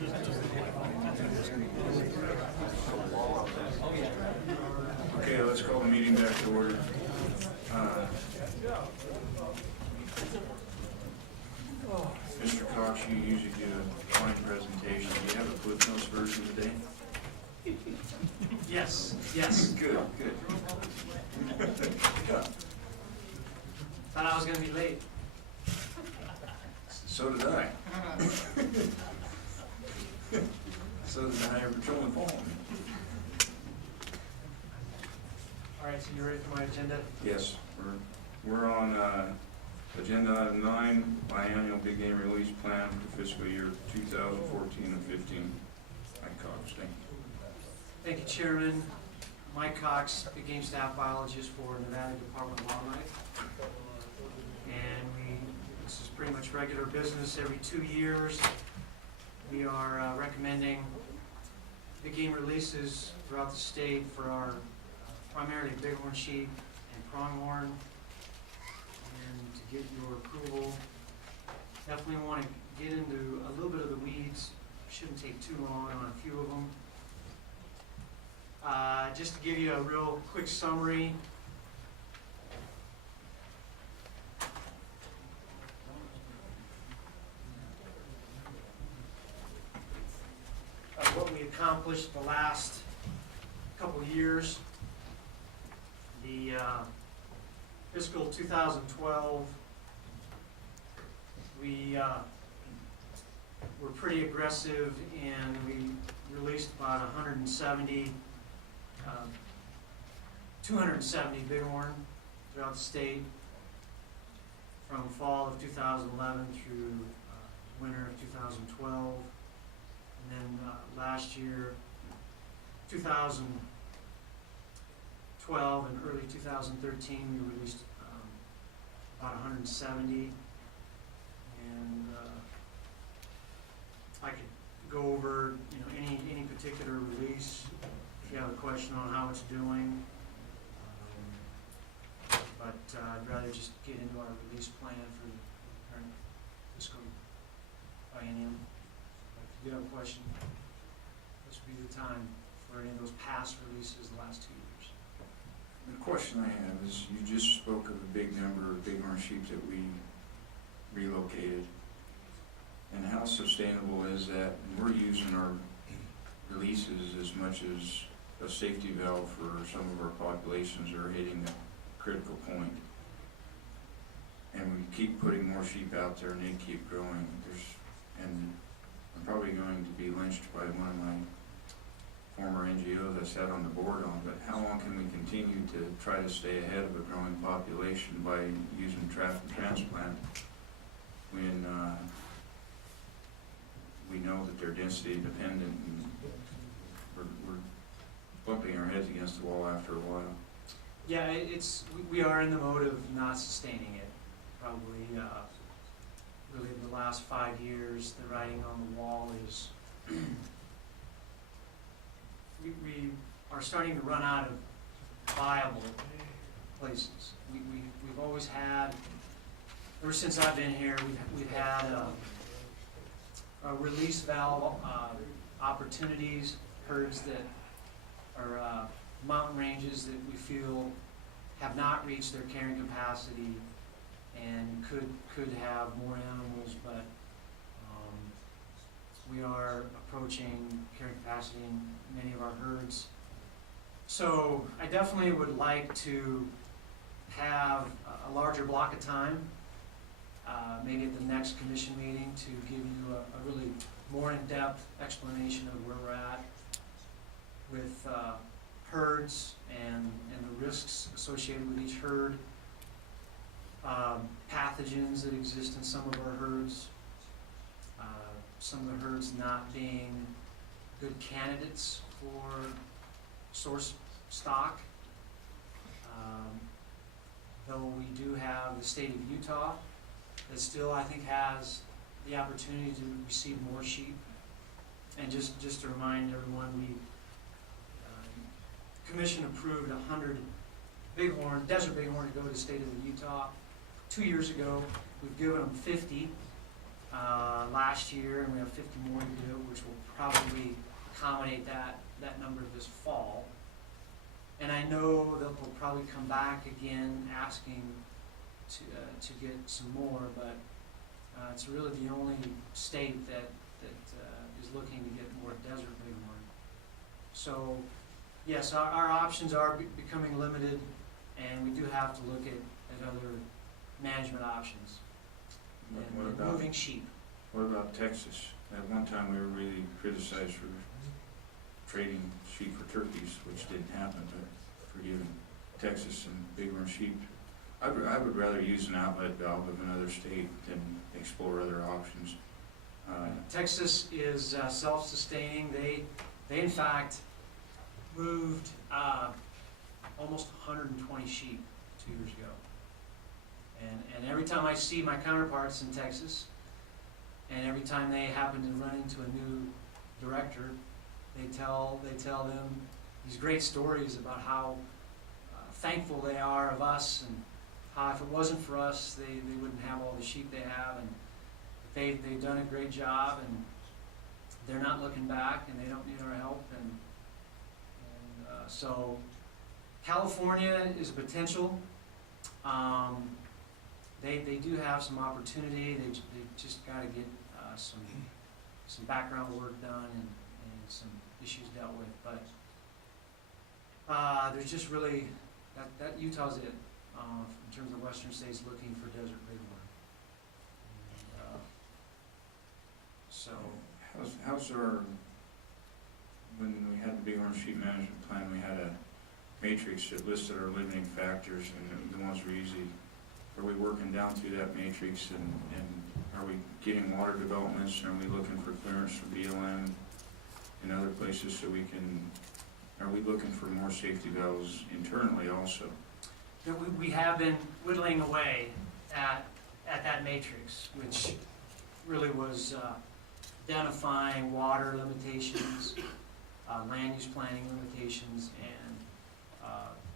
Okay, let's call the meeting back to order. Mr. Cox, you usually do a fine presentation. Do you have a Cliff Notes version today? Yes. Good. Thought I was going to be late. So did I. So did I. Patrolman Paul. All right, so you ready for my agenda? Yes, we're on agenda item 9, biannual big game release plan for fiscal year 2014 and 15. Mike Cox, thank you. Thank you, Chairman. Mike Cox, big game staff biologist for Nevada Department of Wildlife. And this is pretty much regular business every 2 years. We are recommending big game releases throughout the state for our primarily bighorn sheep and pronghorn. And to get your approval, definitely want to get into a little bit of the weeds. Shouldn't take too long on a few of them. Just to give you a real quick summary. Of what we accomplished the last couple of years. The fiscal 2012, we were pretty aggressive and we released about 270 bighorn throughout the state from fall of 2011 through winter of 2012. And then last year, 2012 and early 2013, we released about 170. And I could go over any particular release if you have a question on how it's doing. But I'd rather just get into our release plan for the current fiscal biennium. If you do have a question, this would be the time for any of those past releases the last 2 years. The question I have is, you just spoke of a big number of bighorn sheep that we relocated. And how sustainable is that? And we're using our releases as much as a safety valve for some of our populations that are hitting a critical point. And we keep putting more sheep out there and they keep growing. And I'm probably going to be lynched by one of my former NGOs I sat on the board on, but how long can we continue to try to stay ahead of a growing population by using trap and transplant when we know that they're density dependent and we're bumping our heads against the wall after a while? Yeah, we are in the mode of not sustaining it. Probably really the last 5 years, the writing on the wall is we are starting to run out of viable places. We've always had, ever since I've been here, we've had a release valve opportunities, herds that are mountain ranges that we feel have not reached their carrying capacity and could have more animals, but we are approaching carrying capacity in many of our herds. So I definitely would like to have a larger block of time, maybe at the next commission meeting, to give you a really more in-depth explanation of where we're at with herds and the risks associated with each herd, pathogens that exist in some of our herds, some of the herds not being good candidates for source stock. Though we do have the state of Utah that still, I think, has the opportunity to receive more sheep. And just to remind everyone, we commission approved 100 bighorn, desert bighorn, to go to the state of Utah. 2 years ago, we've given them 50, last year, and we have 50 more to do, which will probably accommodate that number this fall. And I know that they'll probably come back again asking to get some more, but it's really the only state that is looking to get more desert bighorn. So, yes, our options are becoming limited, and we do have to look at other management options. What And about- moving sheep. What about Texas? At one time, we were really criticized for trading sheep for turkeys, which didn't happen, but for giving Texas and bighorn sheep. I would rather use an outlet valve of another state than explore other options. Texas is self-sustaining. They in fact moved almost 120 sheep 2 years ago. And every time I see my counterparts in Texas, and every time they happen to run into a new director, they tell them these great stories about how thankful they are of us, and how if it wasn't for us, they wouldn't have all the sheep they have, and they've done a great job, and they're not looking back, and they don't need our help, and so California is a potential. They do have some opportunity. They just got to get some background work done and some issues dealt with. But there's just really that Utah's it in terms of western states looking for desert bighorn. So How's our, when we had the bighorn sheep management plan, we had a matrix that listed our limiting factors, and the ones were easy. Are we working down through that matrix, and are we getting water developments, and are we looking for clearance from BLM and other places so we can, are we looking for more safety valves internally also? we have been whittling away at that matrix, which really was identifying water limitations, land use planning limitations, and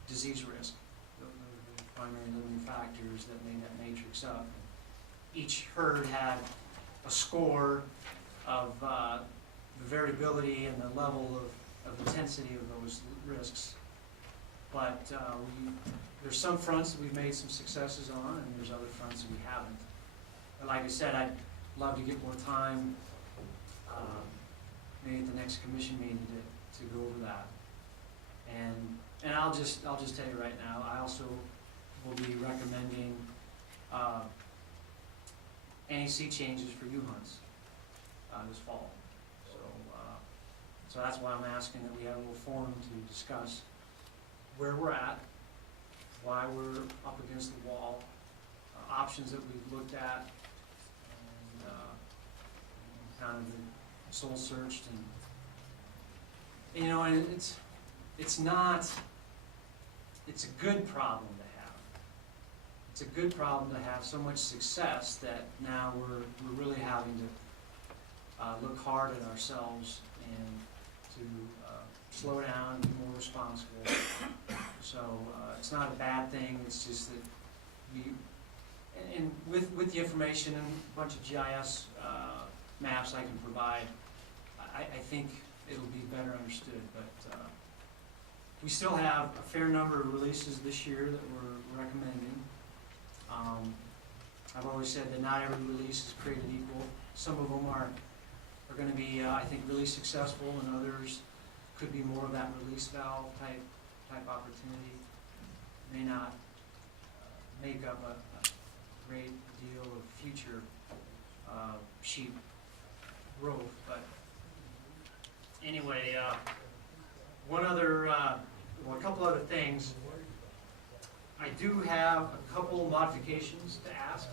disease risk. Those are the primary limiting factors that made that matrix up. Each herd had a score of the variability and the level of intensity of those risks. But there's some fronts that we've made some successes on, and there's other fronts that we haven't. But like I said, I'd love to get more time, maybe at the next commission meeting to go over that. And I'll just tell you right now, I also will be recommending NEC changes for U-hunts this fall. So that's why I'm asking that we have a little forum to discuss where we're at, why we're up against the wall, options that we've looked at, and kind of soul searched, and and it's a good problem to have. It's a good problem to have so much success that now we're really having to look hard at ourselves and to slow down and be more responsible. So it's not a bad thing. It's just that and with the information and a bunch of GIS maps I can provide, I think it'll be better understood. But we still have a fair number of releases this year that we're recommending. I've always said that not every release is created equal. Some of them are going to be, I think, really successful, and others could be more of that release valve type opportunity. May not make up a great deal of future sheep growth, but anyway, a couple other things. I do have a couple modifications to ask.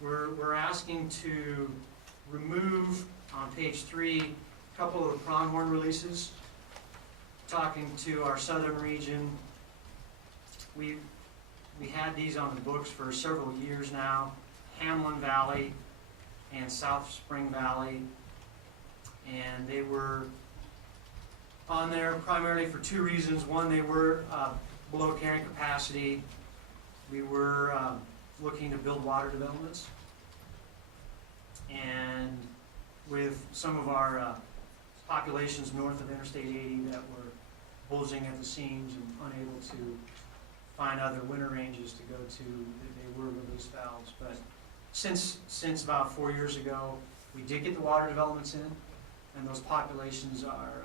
We're asking to remove on page 3 a couple of the pronghorn releases. Talking to our southern region, we had these on the books for several years now. Hamlin Valley and South Spring Valley, and they were on there primarily for 2 reasons. One, they were below carrying capacity. We were looking to build water developments. And with some of our populations north of Interstate 80 that were bulging at the seams and unable to find other winter ranges to go to, they were release valves. But since about 4 years ago, we did get the water developments in, and those populations are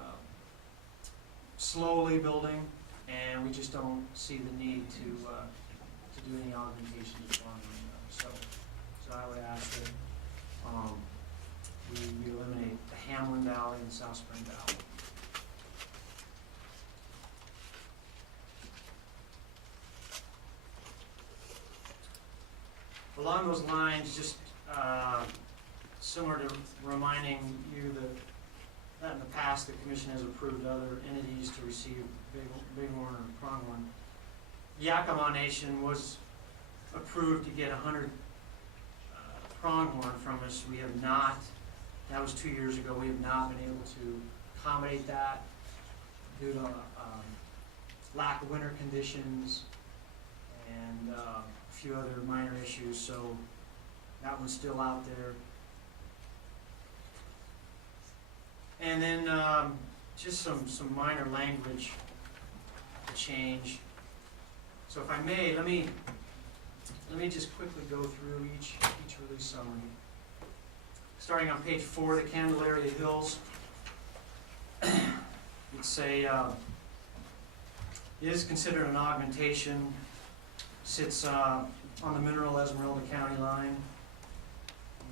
slowly building, and we just don't see the need to do any augmentation of farming. So I would ask that we eliminate the Hamlin Valley and South Spring Valley. Along those lines, just similar to reminding you that in the past the commission has approved other entities to receive bighorn or pronghorn. Yakima Nation was approved to get 100 pronghorn from us. We have not, that was 2 years ago, we have not been able to accommodate that due to lack of winter conditions and a few other minor issues, so that one's still out there. And then just some minor language change. So if I may, let me just quickly go through each release summary. Starting on page 4, the Candelaria Hills. It'd say it is considered an augmentation. Sits on the Mineral Esmeralda County line,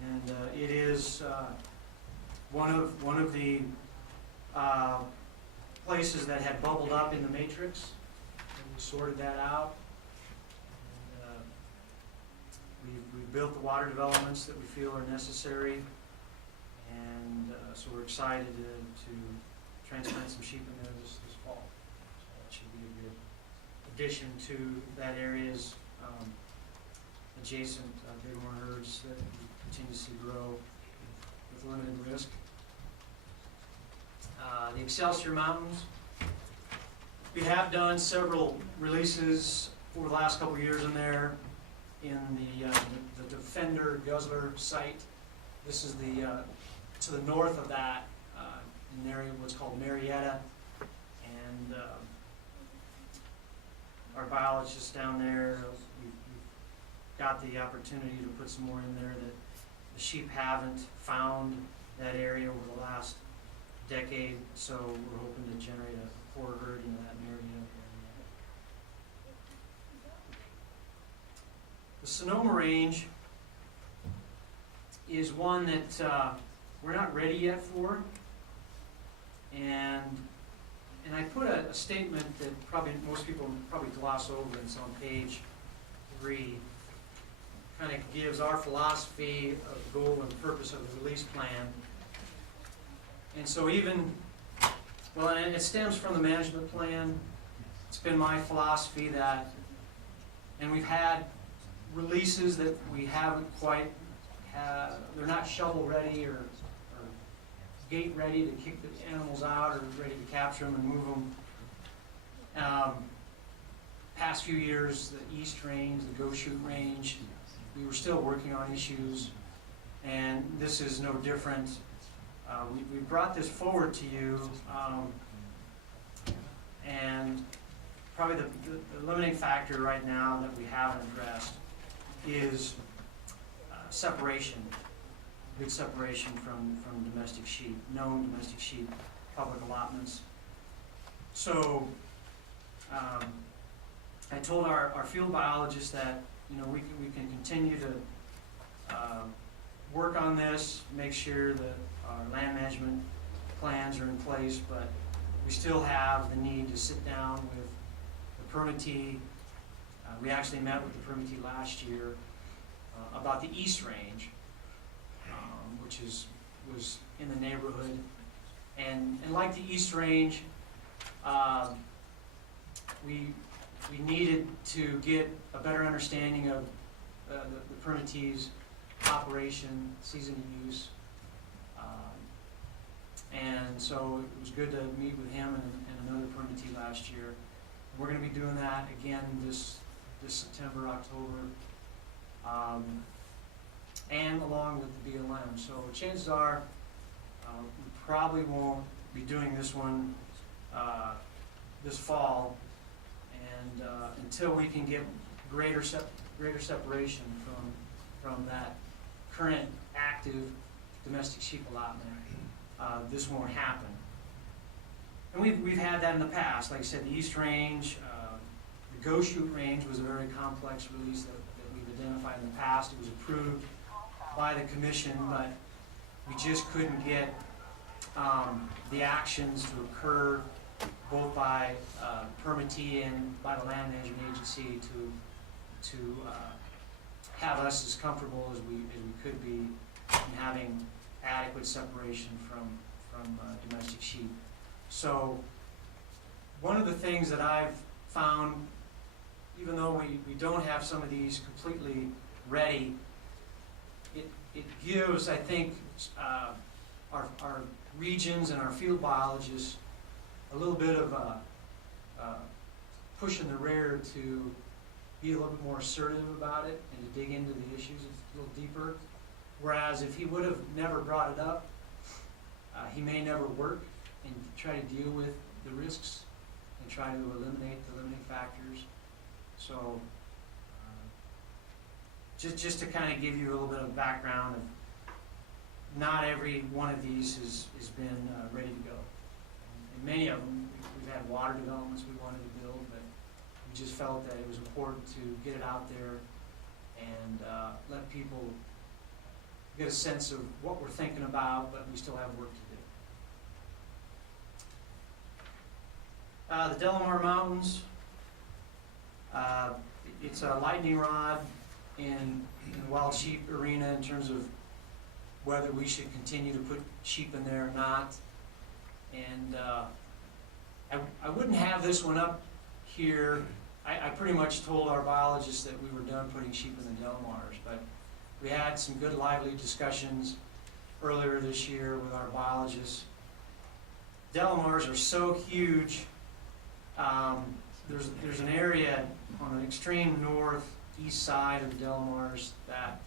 and it is one of the places that had bubbled up in the matrix, and we sorted that out. And we built the water developments that we feel are necessary, and so we're excited to transplant some sheep in there this fall. So that should be a good addition to that area's adjacent bighorn herds that we continue to see grow with limited risk. The Excelsior Mountains. We have done several releases over the last couple of years in there in the Defender Guzzler site. This is to the north of that, in an area what's called Marietta, and our biologists down there, we've got the opportunity to put some more in there that the sheep haven't found that area over the last decade, so we're hoping to generate a poor herd into that Marietta area. The Sonoma Range is one that we're not ready yet for, and I put a statement that probably most people probably gloss over. It's on page 3. Kind of gives our philosophy of the goal and purpose of the release plan. And so and it stems from the management plan. It's been my philosophy that, and we've had releases that we haven't quite they're not shovel ready or gate ready to kick the animals out or ready to capture them and move them. Past few years, the East Range, the Go Shoot Range, we were still working on issues, and this is no different. We brought this forward to you, and probably the limiting factor right now that we haven't addressed is separation. Good separation from domestic sheep, known domestic sheep, public allotments. So I told our field biologists that we can continue to work on this, make sure that our land management plans are in place, but we still have the need to sit down with the permittee. We actually met with the permittee last year about the East Range, which was in the neighborhood, and like the East Range, we needed to get a better understanding of the permittee's operation, season of use, and so it was good to meet with him and another permittee last year. We're going to be doing that again this September, October. and along with the BLM. So chances are we probably won't be doing this one this fall, and until we can get greater separation from that current active domestic sheep allotment, this won't happen. And we've had that in the past. Like I said, the East Range, the Go Shoot Range was a very complex release that we've identified in the past. It was approved by the commission, but we just couldn't get the actions to occur both by permittee and by the land management agency to have us as comfortable as we could be in having adequate separation from domestic sheep. So one of the things that I've found, even though we don't have some of these completely ready, it gives, I think, our regions and our field biologists a little bit of a push in the rear to be a little bit more assertive about it and to dig into the issues a little deeper. Whereas if he would have never brought it up, he may never work and try to deal with the risks and try to eliminate the limiting factors. So just to kind of give you a little bit of background of not every one of these has been ready to go. And many of them, we've had water developments we wanted to build, but we just felt that it was important to get it out there and let people get a sense of what we're thinking about, but we still have work to do. The Delamar Mountains, it's a lightning rod in the wild sheep arena in terms of whether we should continue to put sheep in there or not. And I wouldn't have this one up here. I pretty much told our biologists that we were done putting sheep in the Delamars, but we had some good lively discussions earlier this year with our biologists. Delamars are so huge. There's an area on the extreme northeast side of the Delamars that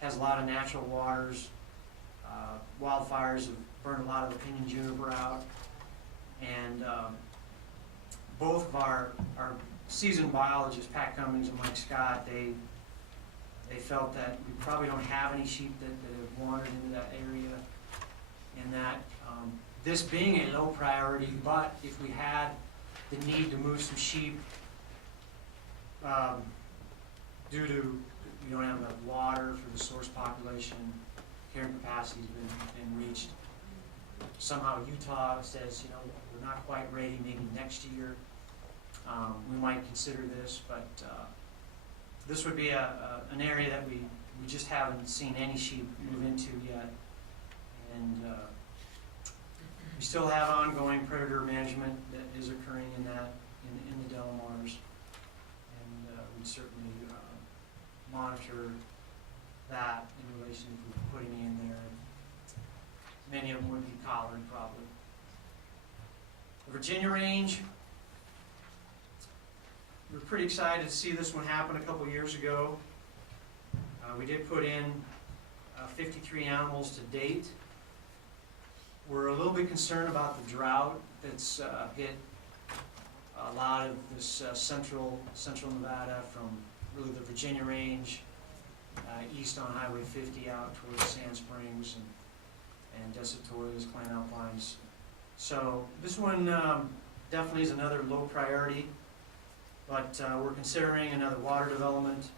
has a lot of natural waters. Wildfires have burned a lot of the pinyon juniper out, and both of our seasoned biologists, Pat Cummings and Mike Scott, they felt that we probably don't have any sheep that have wandered into that area, and that this being a low priority, but if we had the need to move some sheep due to we don't have enough water for the source population, carrying capacity has been reached. Somehow Utah says, we're not quite ready, maybe next year. We might consider this, but this would be an area that we just haven't seen any sheep move into yet. And we still have ongoing predator management that is occurring in the Delamars. And we'd certainly monitor that in relation to putting in there. Many of them would be collared probably. The Virginia range, we're pretty excited to see this one happen a couple years ago. We did put in 53 animals to date. We're a little bit concerned about the drought that's hit a lot of this central Nevada from really the Virginia range, east on Highway 50 out towards Sand Springs and Desatorias, Clan Alpines. So this one definitely is another low priority, but we're considering another water development.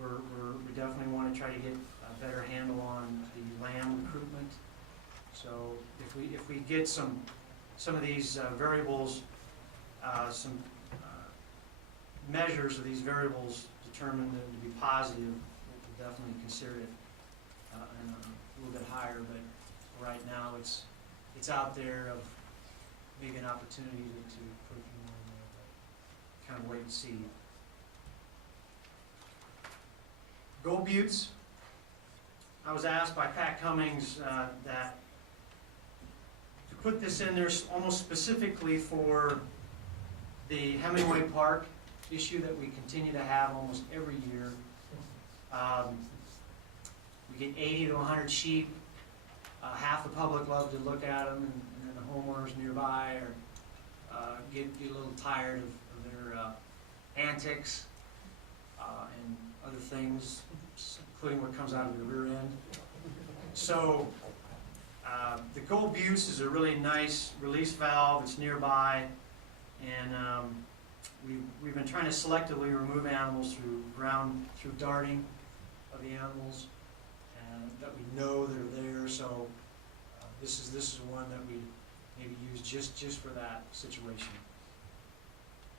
We definitely want to try to get a better handle on the lamb recruitment. So if we get some of these variables, some measures of these variables determined to be positive, we'll definitely consider it a little bit higher. But right now it's out there of maybe an opportunity to put a few more in there, but kind of wait and see. Gold buttes. I was asked by Pat Cummings that to put this in there almost specifically for the Hemingway Park issue that we continue to have almost every year. We get 80 to 100 sheep. Half the public love to look at them, and then the homeowners nearby get a little tired of their antics and other things, including what comes out of the rear end. So the Gold Buttes is a really nice release valve. It's nearby, and we've been trying to selectively remove animals through darting of the animals, and that we know they're there. So this is one that we maybe use just for that situation.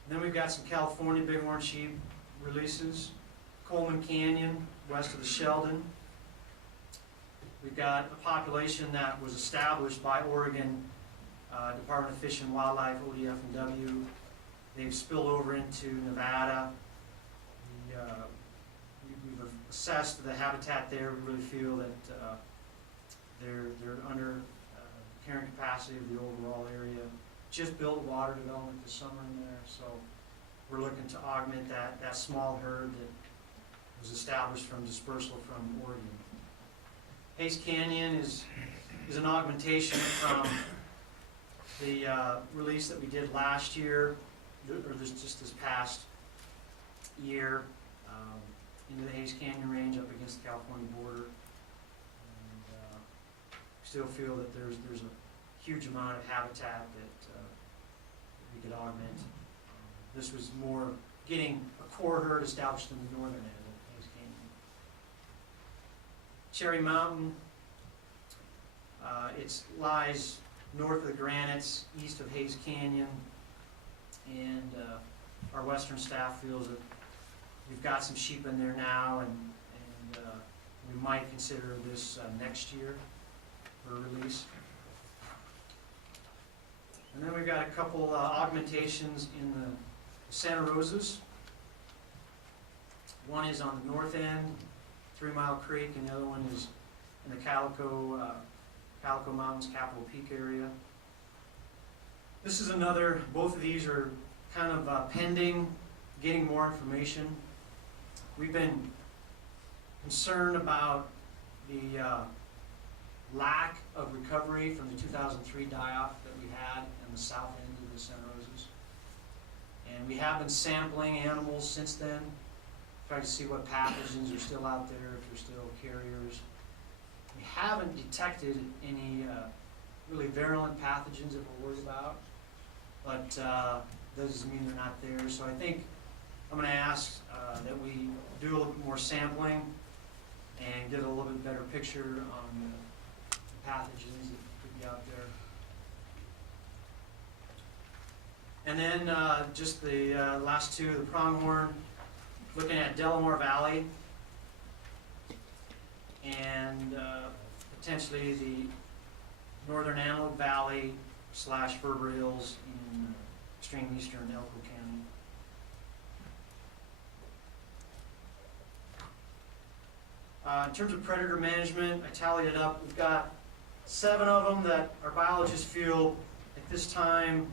And then we've got some California bighorn sheep releases. Coleman Canyon, west of the Sheldon. We've got a population that was established by Oregon Department of Fish and Wildlife, ODF&W. They've spilled over into Nevada. We've assessed the habitat there. We really feel that they're under carrying capacity of the overall area. Just built water development this summer in there, so we're looking to augment that small herd that was established from dispersal from Oregon. Hayes Canyon is an augmentation from the release that we did last year, or just this past year, into the Hayes Canyon range up against the California border. And still feel that there's a huge amount of habitat that we could augment. This was more getting a core herd established in the northern end of Hayes Canyon. Cherry Mountain, it lies north of the Granites, east of Hayes Canyon, and our western staff feels that we've got some sheep in there now, and we might consider this next year for release. And then we've got a couple augmentations in the Santa Rosas. One is on the north end, 3 Mile Creek, and the other one is in the Calico Mountains, Capitol Peak area. This is another, both of these are kind of pending, getting more information. We've been concerned about the lack of recovery from the 2003 die-off that we had in the south end of the Santa Rosas. And we have been sampling animals since then, trying to see what pathogens are still out there, if they're still carriers. We haven't detected any really virulent pathogens that we're worried about, but that doesn't mean they're not there. So I think I'm going to ask that we do a little bit more sampling and get a little bit better picture on the pathogens that could be out there. And then just the last two, the pronghorn, looking at Delamar Valley and potentially the northern Antelope Valley / Ferber Hills in extreme eastern Elko County. In terms of predator management, I tallied it up. We've got 7 of them that our biologists feel at this time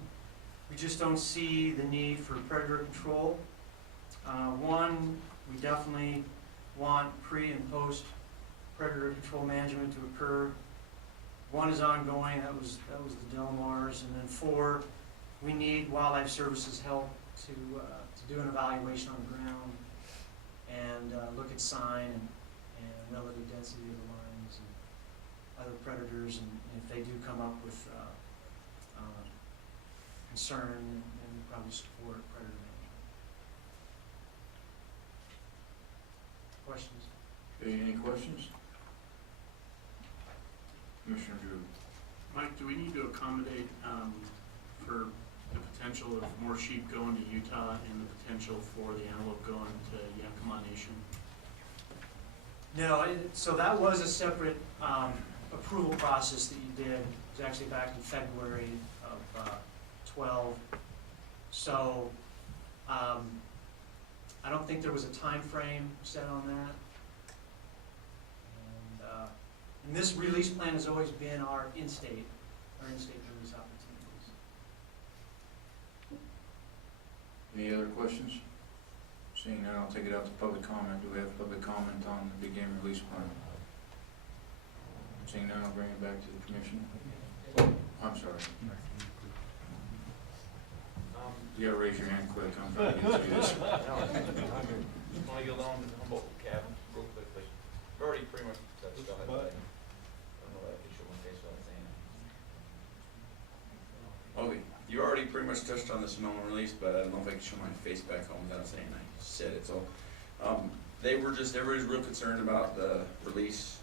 we just don't see the need for predator control. One, we definitely want pre and post predator control management to occur. 1 is ongoing, that was the Delamars, and then 4, we need Wildlife Services help to do an evaluation on the ground and look at sign and relative density of the lines and other predators, and if they do come up with concern, then we probably support predator management. Questions? Okay, any questions? Commissioner Drew. Mike, do we need to accommodate for the potential of more sheep going to Utah and the potential for the antelope going to Yakima Nation? No, so that was a separate approval process that you did. It was actually back in February of 12. So I don't think there was a time frame set on that. And this release plan has always been our in-state release opportunities. Any other questions? Seeing none, I'll take it out to public comment. Do we have public comment on the big game release plan? Seeing none, I'll bring it back to the commission. I'm sorry. You gotta raise your hand quick, I'm trying to get through this. I want to go on to Humboldt Cabin real quickly. I've already pretty much touched on it, but I don't know if I can show my face without saying it. Okay, you already pretty much touched on the Sonoma release, but I don't know if I can show my face back home without saying I said it. So, everybody's real concerned about the release,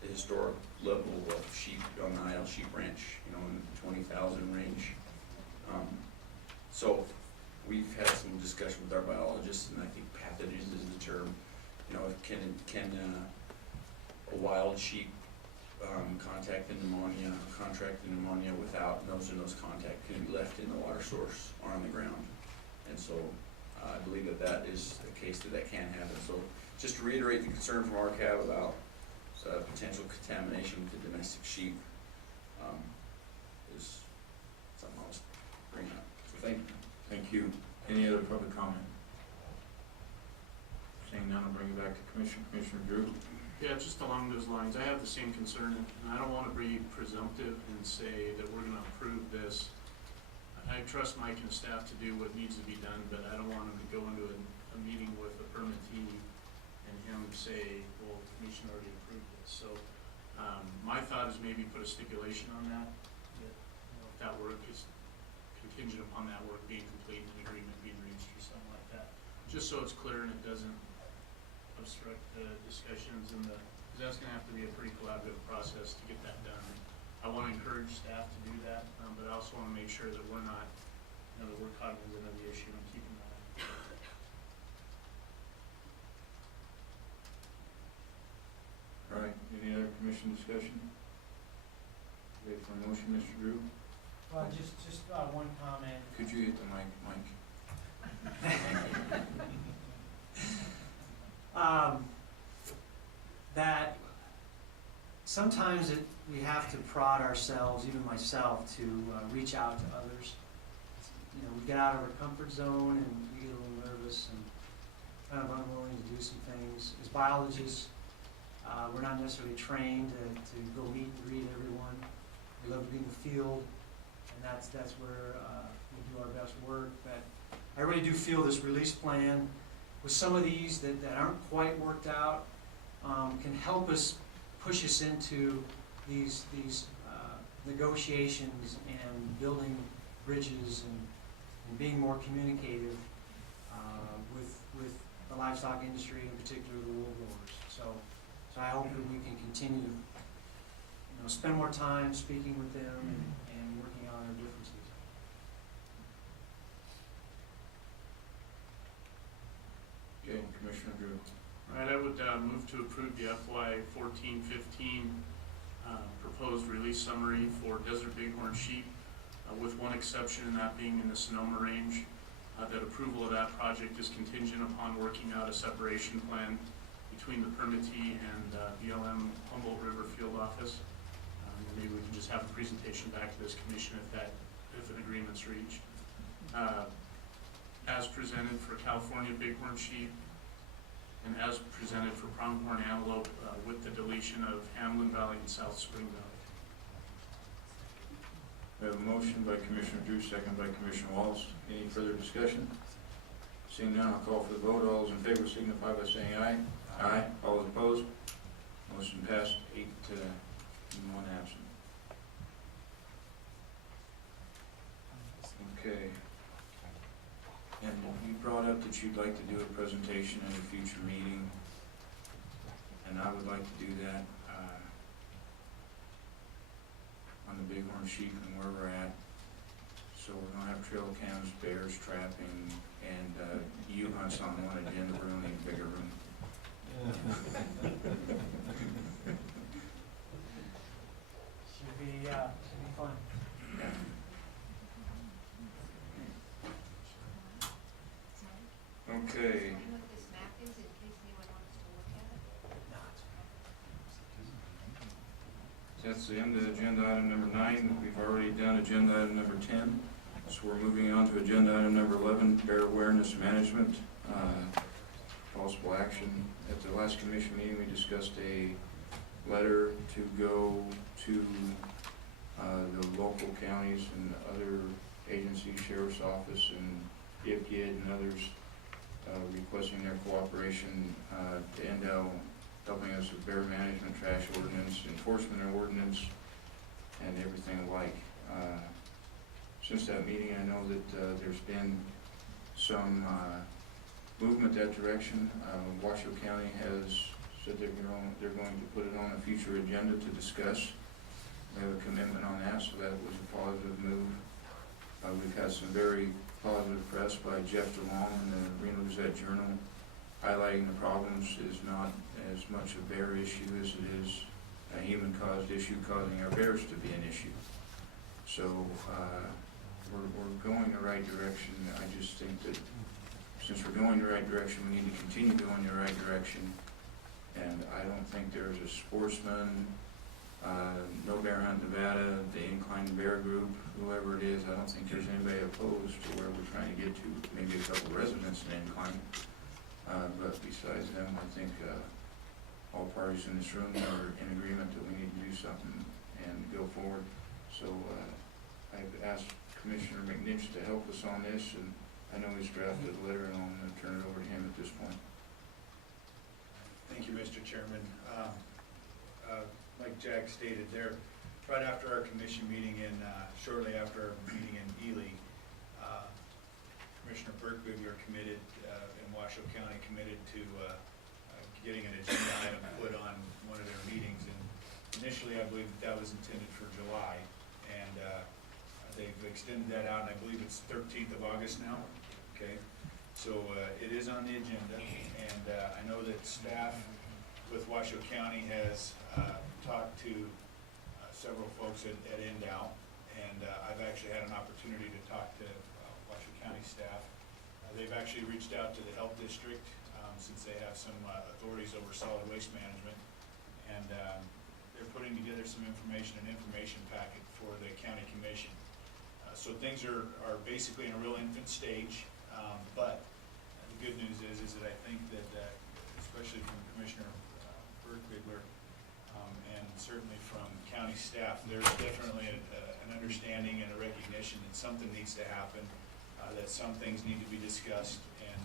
the historic level of sheep on the Isle Sheep Ranch, you know, in the 20,000 range. So, we've had some discussion with our biologists, and I think pathogens is the term. You know, can a wild sheep contract the pneumonia without nose to nose contact can be left in the water source or on the ground. And so I believe that is a case that can happen. So just to reiterate the concern from RCAB about potential contamination to domestic sheep is something I was bringing up. So thank you. Thank you. Any other public comment? Seeing none, I'll bring it back to Commissioner Drew. Yeah, just along those lines, I have the same concern, and I don't want to be presumptive and say that we're going to approve this. I trust Mike and staff to do what needs to be done, but I don't want him to go into a meeting with a permittee and him say, well, the commission already approved this. So my thought is maybe put a stipulation on that, if that work is contingent upon that work being complete and an agreement being reached or something like that. Just so it's clear and it doesn't obstruct the discussions and because that's going to have to be a pretty collaborative process to get that done. I want to encourage staff to do that, but I also want to make sure that we're not, that we're cognizant of the issue and keeping that. All right, any other commission discussion? Ready for a motion, Mr. Drew? Well, just one comment. Could you hit the mic, Mike? That sometimes we have to prod ourselves, even myself, to reach out to others. You know, we get out of our comfort zone and we get a little nervous and kind of unwilling to do some things. As biologists, we're not necessarily trained to go meet and greet everyone. We love to be in the field, and that's where we do our best work. But I really do feel this release plan, with some of these that aren't quite worked out, can help us push us into these negotiations and building bridges and being more communicative with the livestock industry, in particular the wool growers. So I hope that we can continue to spend more time speaking with them and working on our differences. Okay, Commissioner Drew. All right, I would move to approve the FY 14-15 proposed release summary for desert bighorn sheep, with one exception, and that being in the Sonoma range. That approval of that project is contingent upon working out a separation plan between the permittee and BLM Humboldt River Field Office. Maybe we can just have a presentation back to this commission if an agreement's reached. As presented for California bighorn sheep, and as presented for pronghorn antelope, with the deletion of Hamlin Valley and South Spring Valley. We have a motion by Commissioner Drew, second by Commissioner Walls. Any further discussion? Seeing none, I'll call for the vote. All those in favor signify by saying aye. Aye. All those opposed? Motion passed, 8 to 1 absent. Okay. And you brought up that you'd like to do a presentation at a future meeting, and I would like to do that on the bighorn sheep and where we're at. So we're gonna have trail cams, bears trapping, and ewe hunts on one agenda. We're gonna need a bigger room. Should be fun. Yeah. Okay. Do you know what this map is, in case anyone wants to look at it? That's the end of agenda item number 9. We've already done agenda item number 10. So we're moving on to agenda item number 11, bear awareness management. Possible action, at the last commission meeting, we discussed a letter to go to the local counties and other agencies, sheriff's office and DFGID and others, requesting their cooperation to end helping us with bear management, trash ordinance, enforcement ordinance, and everything alike. Since that meeting, I know that there's been some movement that direction. Washoe County has said they're going to put it on a future agenda to discuss. We have a commitment on that, so that was a positive move. We've had some very positive press by Jeff DeLong in the Reno Gazette-Journal, highlighting the problems is not as much a bear issue as it is a human-caused issue causing our bears to be an issue. So we're going the right direction. I just think that since we're going the right direction, we need to continue going the right direction. And I don't think there's a sportsman, No Bear Hunt Nevada, the Incline Bear Group, whoever it is, I don't think there's anybody opposed to where we're trying to get to. Maybe a couple residents in Incline. But besides them, I think all parties in this room are in agreement that we need to do something and go forward. So I've asked Commissioner McNitch to help us on this, and I know he's drafted a letter, and I'm going to turn it over to him at this point. Thank you, Mr. Chairman. Like Jack stated there, right after our commission meeting shortly after our meeting in Ely, Commissioner Burkbigler committed, in Washoe County, committed to getting an agenda item put on one of their meetings. And initially, I believe that was intended for July, and they've extended that out, and I believe it's 13th of August now. Okay, so it is on the agenda, and I know that staff with Washoe County has talked to several folks at NDOW, and I've actually had an opportunity to talk to Washoe County staff. They've actually reached out to the health district since they have some authorities over solid waste management, and they're putting together some information, an information packet for the county commission. So things are basically in a real infant stage, but the good news is that I think that especially from Commissioner Burkbigler and certainly from county staff, there's definitely an understanding and a recognition that something needs to happen, that some things need to be discussed, and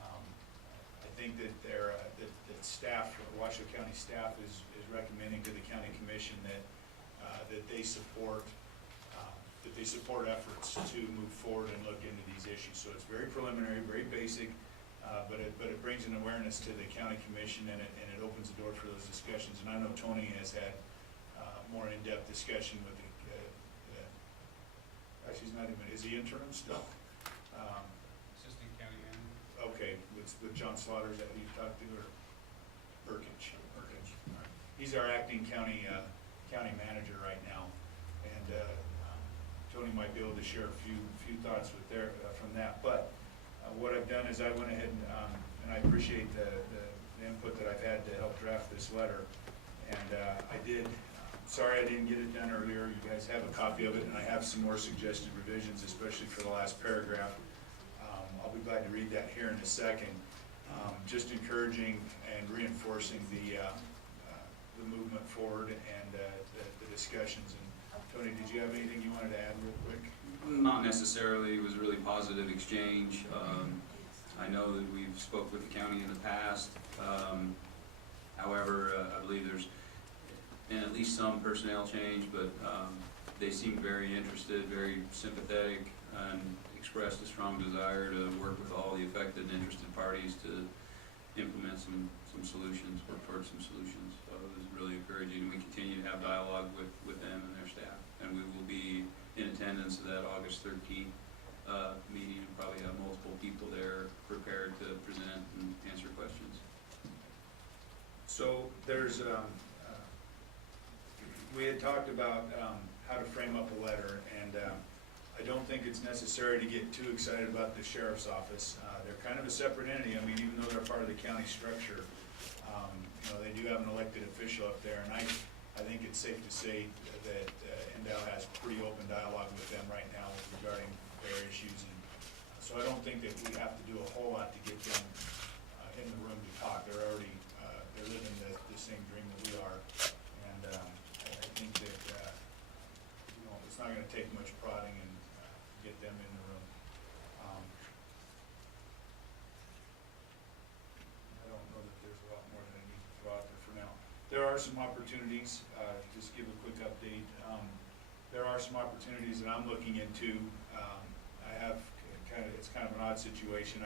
I think that that staff, Washoe County staff, is recommending to the county commission that they support efforts to move forward and look into these issues. So it's very preliminary, very basic, but it brings an awareness to the county commission, and it opens the door for those discussions. And I know Tony has had more in-depth discussion with the actually he's not even, is he interim still? Assistant county manager. Okay, with John Slaughter, is that who you talked to, or Burkage? Burkage. All right. He's our acting county manager right now, and Tony might be able to share a few thoughts with from that. But what I've done is I went ahead and I appreciate the input that I've had to help draft this letter, and I did. Sorry I didn't get it done earlier. You guys have a copy of it, and I have some more suggested revisions, especially for the last paragraph. I'll be glad to read that here in a second. Just encouraging and reinforcing the movement forward and the discussions. And Tony, did you have anything you wanted to add real quick? Not necessarily. It was a really positive exchange. I know that we've spoke with the county in the past. However, I believe there's been at least some personnel change, but they seem very interested, very sympathetic, and expressed a strong desire to work with all the affected and interested parties to implement some solutions, work towards some solutions. So it was really encouraging. We continue to have dialogue with them and their staff, and we will be in attendance of that August 13th meeting, and probably have multiple people there prepared to present and answer questions. So there's, we had talked about how to frame up a letter, and I don't think it's necessary to get too excited about the sheriff's office. They're kind of a separate entity. I mean, even though they're part of the county structure, they do have an elected official up there, and I think it's safe to say that NDOW has pretty open dialogue with them right now regarding their issues, and So I don't think that we have to do a whole lot to get them in the room to talk. They're already, they're living the same dream that we are. And I think that, it's not gonna take much prodding and get them in the room. I don't know that there's a lot more that I need to throw out there for now. There are some opportunities, just give a quick update. There are some opportunities that I'm looking into. I have it's kind of an odd situation.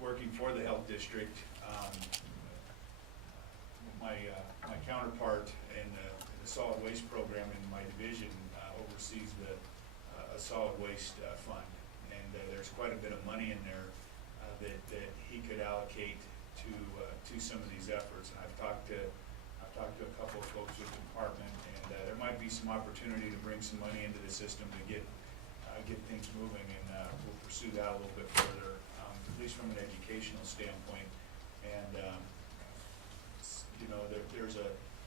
Working for the health district, my counterpart in the solid waste program in my division oversees a solid waste fund. And there's quite a bit of money in there that he could allocate to some of these efforts. And I've talked to a couple of folks with the department, and there might be some opportunity to bring some money into the system to get things moving, and we'll pursue that a little bit further, at least from an educational standpoint. And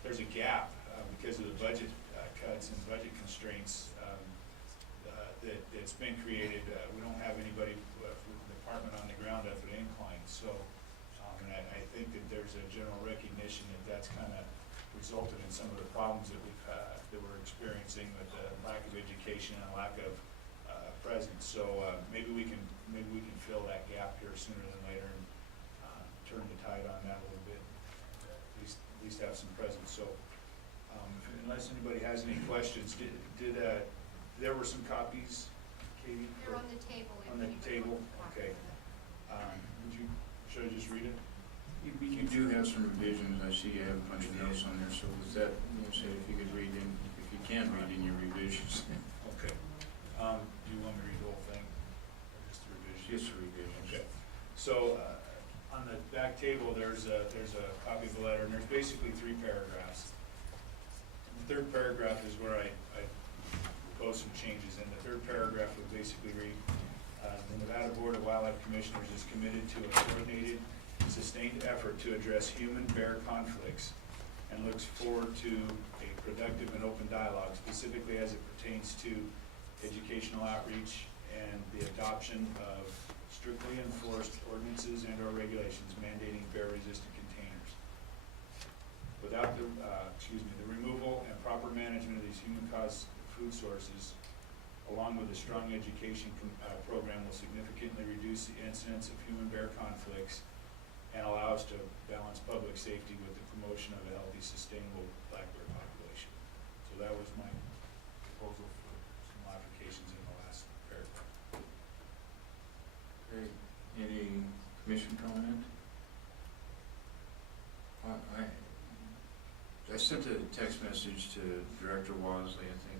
there's a gap because of the budget cuts and budget constraints that's been created. We don't have anybody for the department on the ground up at Incline, so and I think that there's a general recognition that that's kind of resulted in some of the problems that we're experiencing with the lack of education and lack of presence. So maybe we can fill that gap here sooner than later and turn the tide on that a little bit. At least have some presence. So unless anybody has any questions, there were some copies, Katie? They're on the table. if On the anybody table? wants to Okay. Should I just read it? You do have some revisions, I see you have a bunch of notes on there, so with that, say if you could read in, if you can read in your revisions. Okay. Do you want me to read the whole thing, or just the revision? Just the revisions. Okay. So, on the back table, there's a copy of the letter, and there's basically 3 paragraphs. The third paragraph is where I propose some changes, and the third paragraph would basically read, the Nevada Board of Wildlife Commissioners is committed to a coordinated, sustained effort to address human-bear conflicts and looks forward to a productive and open dialogue, specifically as it pertains to educational outreach and the adoption of strictly enforced ordinances and or regulations mandating bear-resistant containers. Without the removal and proper management of these human-caused food sources, along with a strong education program, will significantly reduce the incidence of human-bear conflicts and allow us to balance public safety with the promotion of a healthy, sustainable black bear population. So that was my proposal for some modifications in the last paragraph. Great. Any commission comment? I sent a text message to Director Wasley, I think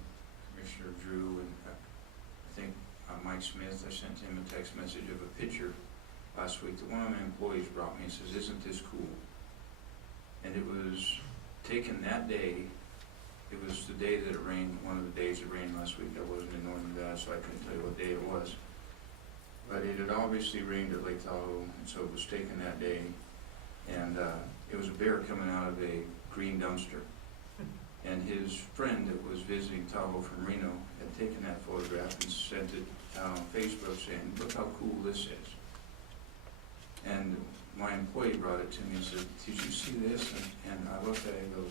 Commissioner Drew, and I think Mike Smith. I sent him a text message of a picture last week that one of my employees brought me and says, "Isn't this cool?" And it was taken that day. It was the day that it rained, one of the days it rained last week. I wasn't in Northern Nevada, so I couldn't tell you what day it was. But it had obviously rained at Lake Tahoe, and so it was taken that day. And it was a bear coming out of a green dumpster. And his friend that was visiting Tahoe from Reno had taken that photograph and sent it out on Facebook saying, "Look how cool this is." And my employee brought it to me and said, "Did you see this?" And I looked at it and go,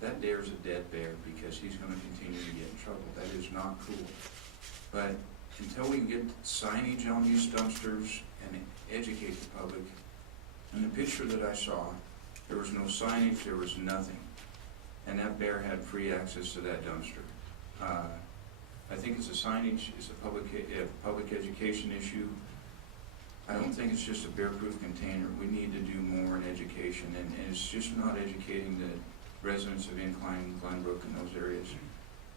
"That bear's a dead bear because he's going to continue to get in trouble. That is not cool." But until we can get signage on these dumpsters and educate the public, in the picture that I saw, there was no signage, there was nothing. And that bear had free access to that dumpster. I think it's a signage, it's a public education issue. I don't think it's just a bear-proof container. We need to do more in education, and it's just not educating the residents of Incline, Glenbrook, and those areas.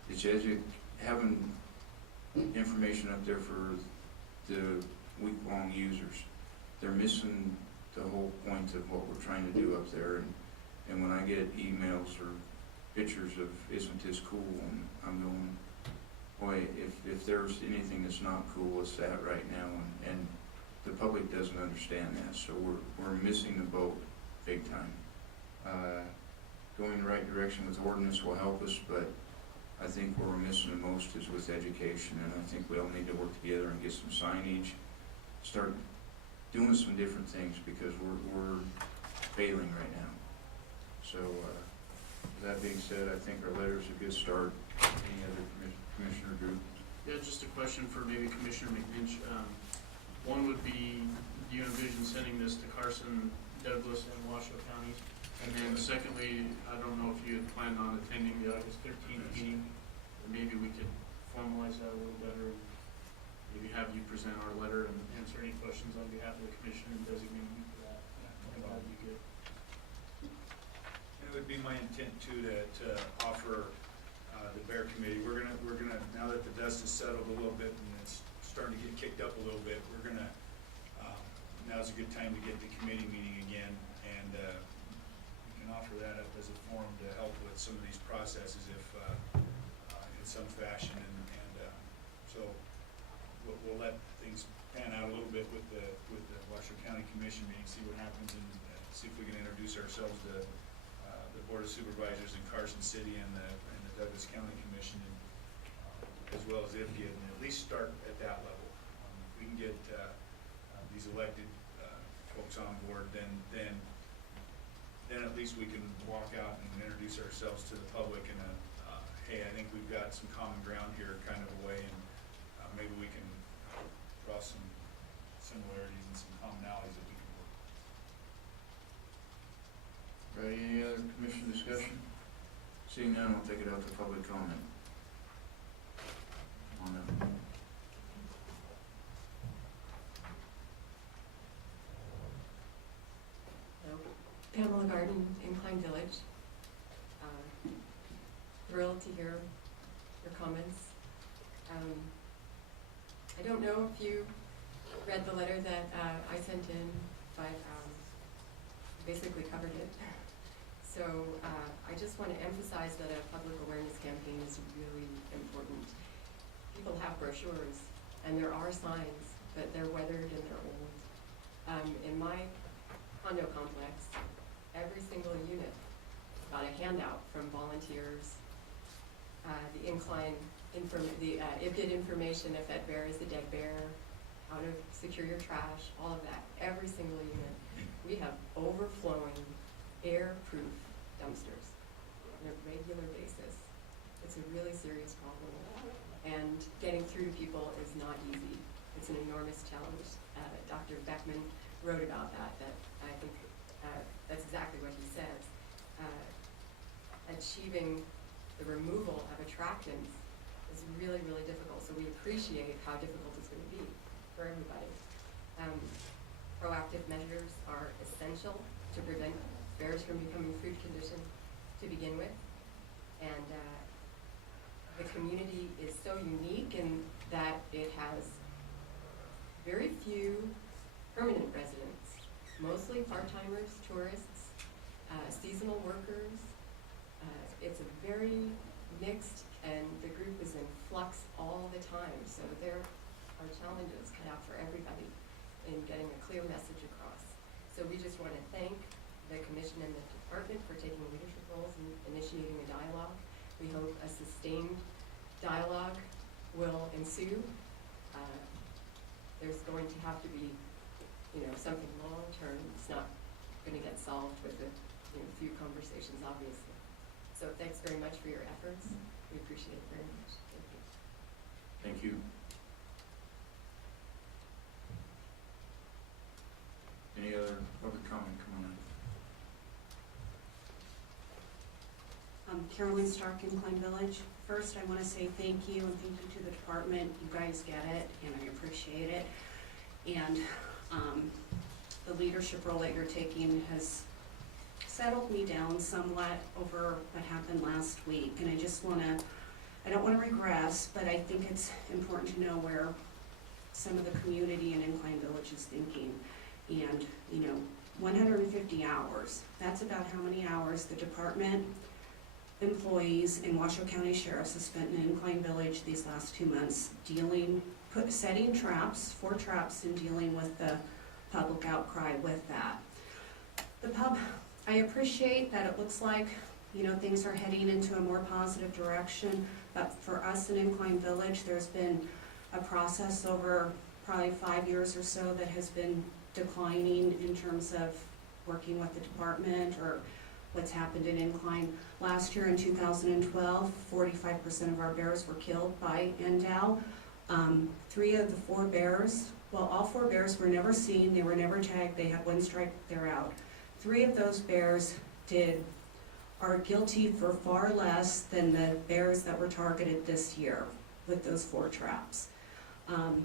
It's having information up there for the week-long users. They're missing the whole point of what we're trying to do up there, and when I get emails or pictures of "Isn't this cool?" and I'm going, boy, if there's anything that's not cool, it's that right now, and the public doesn't understand that, so we're missing the boat big time. Going the right direction with ordinance will help us, but I think where we're missing the most is with education, and I think we all need to work together and get some signage, start doing some different things, because we're failing right now. So, with that being said, I think our letter's a good start. Any other commissioner group? Yeah, just a question for maybe Commissioner McNinch. One would be, do you envision sending this to Carson, Douglas, and Washoe counties? And then secondly, I don't know if you had planned on attending the August 13th meeting, or maybe we could formalize that a little better, and maybe have you present our letter and answer any questions on behalf of the commission and designate you for that. I think that would be good. And it would be my intent too to offer the Bear Committee, we're gonna, now that the dust has settled a little bit and it's starting to get kicked up a little bit, we're gonna, now's a good time to get the committee meeting again, and we can offer that up as a forum to help with some of these processes if, in some fashion, and so we'll let things pan out a little bit with the Washoe County Commission meeting, see what happens, and see if we can introduce ourselves to the Board of Supervisors in Carson City and the Douglas County Commission, and, as well as IFGID, and at least start at that level. If we can get these elected folks on board, then at least we can walk out and introduce ourselves to the public in a, hey, I think we've got some common ground here kind of a way, and maybe we can draw some similarities and some commonalities that we can work. Ready, any other commission discussion? Seeing none, we'll take it out to public comment. On that. Pamela Garden, Incline Village. Thrilled to hear your comments. I don't know if you read the letter that I sent in, but basically covered it. So I just want to emphasize that a public awareness campaign is really important. People have brochures, and there are signs, but they're weathered and they're old. In my condo complex, every single unit got a handout from volunteers. The IFGID information, if that bear is a dead bear, how to secure your trash, all of that, every single unit. We have overflowing, air-proof dumpsters on a regular basis. It's a really serious problem, and getting through to people is not easy. It's an enormous challenge. Dr. Beckman wrote about that I think that's exactly what he says. Achieving the removal of attractants is really, really difficult, so we appreciate how difficult it's going to be for everybody. Proactive measures are essential to prevent bears from becoming food conditioned to begin with, and the community is so unique in that it has very few permanent residents, mostly part-timers, tourists, seasonal workers. It's a very mixed, and the group is in flux all the time, so there are challenges cut out for everybody in getting a clear message across. So we just want to thank the commission and the department for taking leadership roles in initiating a dialogue. We hope a sustained dialogue will ensue. There's going to have to be, something long-term. It's not going to get solved with a few conversations, obviously. So thanks very much for your efforts. We appreciate it very much. Thank you. Thank you. Any other public comment? Come on. Carolyn Stark, Incline Village. First, I want to say thank you, and thank you to the department. You guys get it, and I appreciate it. And the leadership role that you're taking has settled me down somewhat over what happened last week. And I don't want to regress, but I think it's important to know where some of the community in Incline Village is thinking. And, 150 hours, that's about how many hours the department employees in Washoe County Sheriff's has spent in Incline Village these last 2 months setting traps, 4 traps, and dealing with the public outcry with that. I appreciate that it looks like you know, things are heading into a more positive direction. But for us in Incline Village, there's been a process over probably 5 years or so that has been declining in terms of working with the department or what's happened in Incline. Last year in 2012, 45% of our bears were killed by NDOW. 3 of the 4 bears, well, all 4 bears were never seen, they were never tagged, they had 1 strike, they're out. 3 of those bears are guilty for far less than the bears that were targeted this year with those 4 traps. I'll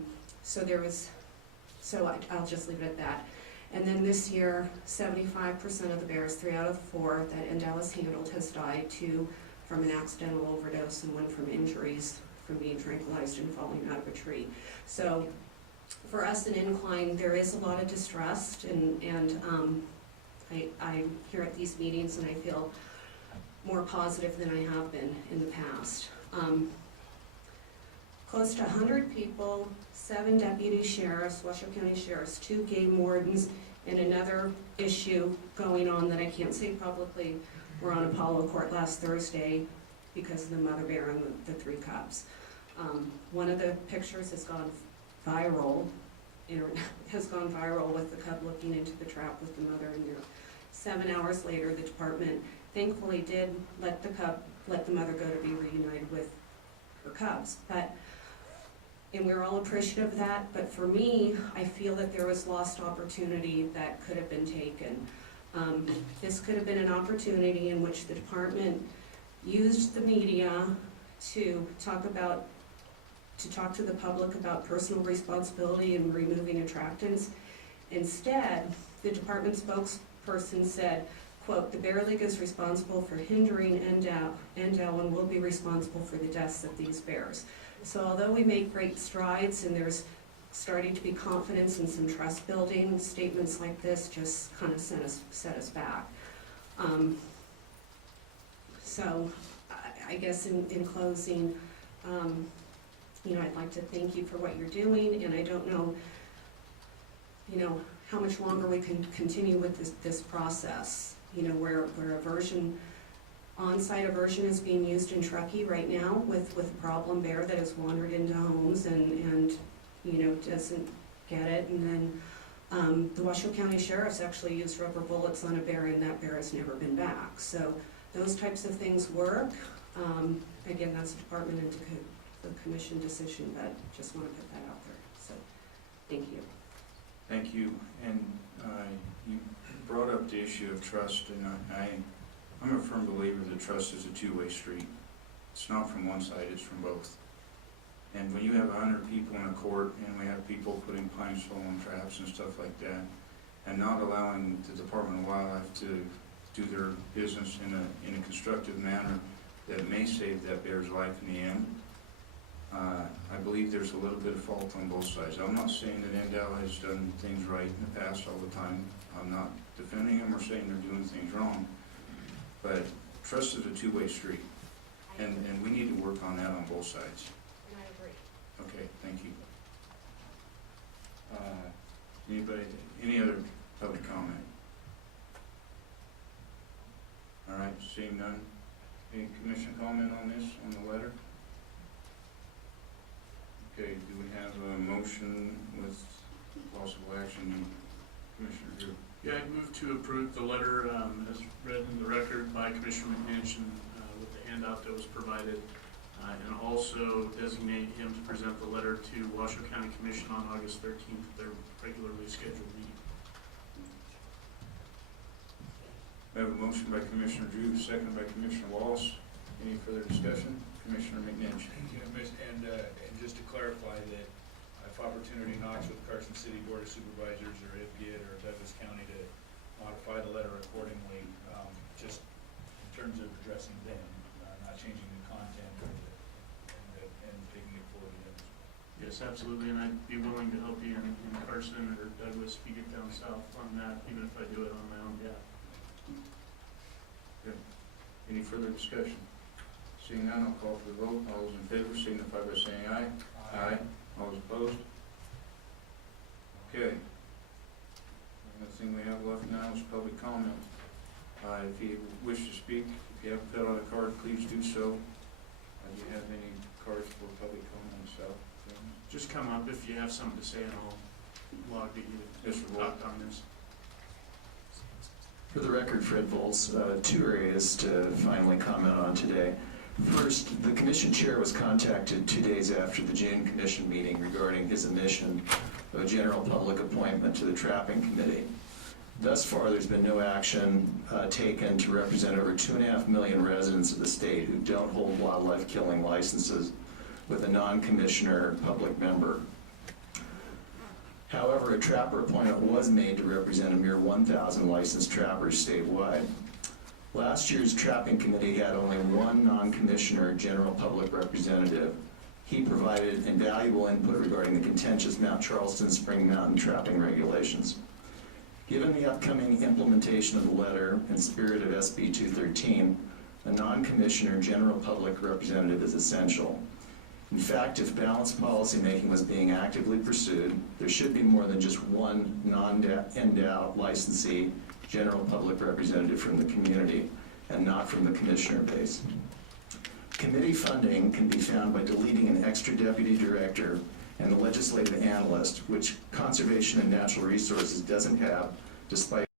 just leave it at that. And then this year, 75% of the bears, 3 out of 4 that NDOW has handled, has died, 2 from an accidental overdose and 1 from injuries from being tranquilized and falling out of a tree. So for us in Incline, there is a lot of distrust, and I'm here at these meetings and I feel more positive than I have been in the past. Close to 100 people, 7 deputy sheriffs, Washoe County sheriffs, 2 game wardens, and another issue going on that I can't say publicly. We're on Apollo Court last Thursday because of the mother bear and the 3 cubs. One of the pictures has gone viral, with the cub looking into the trap with the mother in there. 7 hours later, the department thankfully did let the mother go to be reunited with her cubs. And we're all appreciative of that, but for me, I feel that there was lost opportunity that could have been taken. This could have been an opportunity in which the department used the media to talk to the public about personal responsibility and removing attractants. Instead, the department spokesperson said, quote, "The Bear League is responsible for hindering NDOW and will be responsible for the deaths of these bears." So although we make great strides and there's starting to be confidence and some trust building, statements like this just kind of set us back. So I guess in closing, I'd like to thank you for what you're doing, and I don't know, how much longer we can continue with this process. Where on-site aversion is being used in Truckee right now with a problem bear that has wandered into homes and doesn't get it. And then the Washoe County Sheriff's actually used rubber bullets on a bear, and that bear has never been back. So those types of things work. Again, that's a department and the commission decision, but just want to put that out there. So thank you. Thank you. And you brought up the issue of trust, and I'm a firm believer that trust is a two-way street. It's not from one side, it's from both. And when you have 100 people in a court, and we have people putting pine stolen traps and stuff like that, and not allowing the Department of Wildlife to do their business in a constructive manner that may save that bear's life in the end, I believe there's a little bit of fault on both sides. I'm not saying that NDOW has done things right in the past all the time. I'm not defending them or saying they're doing things wrong. But trust is a two-way street, and we need to work on that on both sides. And I agree. Okay, thank you. Any other public comment? All right, seeing none. Any commission comment on this, on the letter? Okay, do we have a motion with possible action? Commissioner Drew? Yeah, I move to approve the letter as read in the record by Commissioner McNinch with the handout that was provided, and also designate him to present the letter to Washoe County Commission on August 13th at their regularly scheduled meeting. We have a motion by Commissioner Drew, seconded by Commissioner Wallace. Any further discussion? Commissioner McNinch. And just to clarify that if opportunity knocks with Carson City Board of Supervisors or IPID or Douglas County to modify the letter accordingly, just in terms of addressing them, not changing the content and taking it forward again. Yes, absolutely, and I'd be willing to help you in Carson or Douglas if you get down south on that, even if I do it on my own behalf. Good. Any further discussion? Seeing none, I'll call for the vote. All those in favor signify by saying aye. Aye. All those opposed? Okay. The thing we have left now is public comment. If you wish to speak If you haven't filled out a card, please do so. Do you have any cards for public comment, so? Just come up if you have something to say and I'll log that you Mr. Wolf. talked on this. For the record, Fred Volz, 2 areas to finally comment on today. First, the commission chair was contacted 2 days after the June commission meeting regarding his omission of a general public appointment to the trapping committee. Thus far, there's been no action taken to represent over 2.5 million residents of the state who don't hold wildlife killing licenses with a non-commissioner public member. However, a trapper appointment was made to represent a mere 1,000 licensed trappers statewide. Last year's trapping committee had only 1 non-commissioner general public representative. He provided invaluable input regarding the contentious Mount Charleston Spring Mountain trapping regulations. Given the upcoming implementation of the letter and spirit of SB 213, a non-commissioner general public representative is essential. In fact, if balanced policymaking was being actively pursued, there should be more than just 1 non-endowed licensee general public representative from the community and not from the commissioner base. Committee funding can be found by deleting an extra deputy director and the legislative analyst, which Conservation and Natural Resources doesn't have, despite